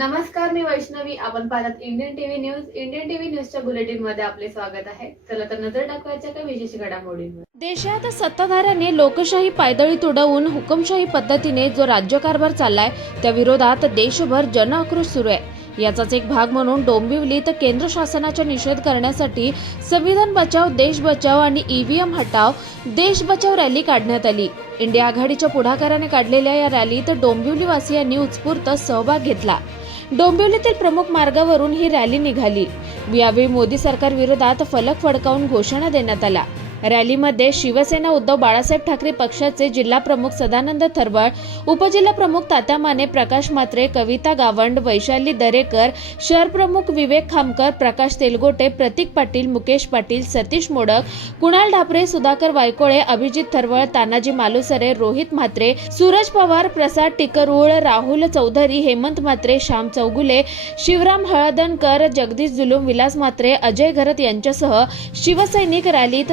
नमस्कार मी वैष्णवी. आपण पाहतात Indian TV news Indian TV न्यूजच्या बुलेटिनमध्ये आपले स्वागत आहे. चला तर नजर टाकवायच्या काही विशेष घडामोडींवर. देशात सत्ताधाऱ्यांनी लोकशाही पायदळी तुडवून हुकुमशाही पद्धतीने जो राज्यकारभार चाललाय त्या विरोधात देशभर जनआक्रोश सुरू आहे. याचाच एक भाग म्हणून डोंबिवलीत केंद्र शासनाचा निषेध करण्यासाठी संविधान बचाव देश बचाव आणि ईव्हीएम हटाव देश बचाव रॅली काढण्यात आली. इंडिया आघाडीच्या पुढाकाराने काढलेल्या या रॅलीत डोंबिवलीवासियांनी उत्स्फूर्त सहभाग घेतला. डोंबिवलीतील प्रमुख मार्गावरून ही रॅली निघाली. यावेळी मोदी सरकार विरोधात फलक फडकावून घोषणा देण्यात आल्या. रॅलीमध्ये शिवसेना उद्धव बाळासाहेब ठाकरे पक्षाचे जिल्हा प्रमुख सदानंद थरवळ उपजिल्हा प्रमुख तात्या माने प्रकाश मात्रे कविता गावंड वैशाली दरेकर शहर प्रमुख विवेक खामकर प्रकाश तेलगोटे प्रतीक पाटील मुकेश पाटील सतीश मोडक कुणाल ढापरे सुधाकर वायकोळे अभिजित थरवळ तानाजी मालुसरे रोहित म्हात्रे सूरज पवार प्रसाद टिकरुळ राहुल चौधरी हेमंत म्हात्रे श्याम चौगुले शिवराम हळदणकर जगदीश जुलूम विलास म्हात्रे अजय घरत यांच्यासह शिवसैनिक रॅलीत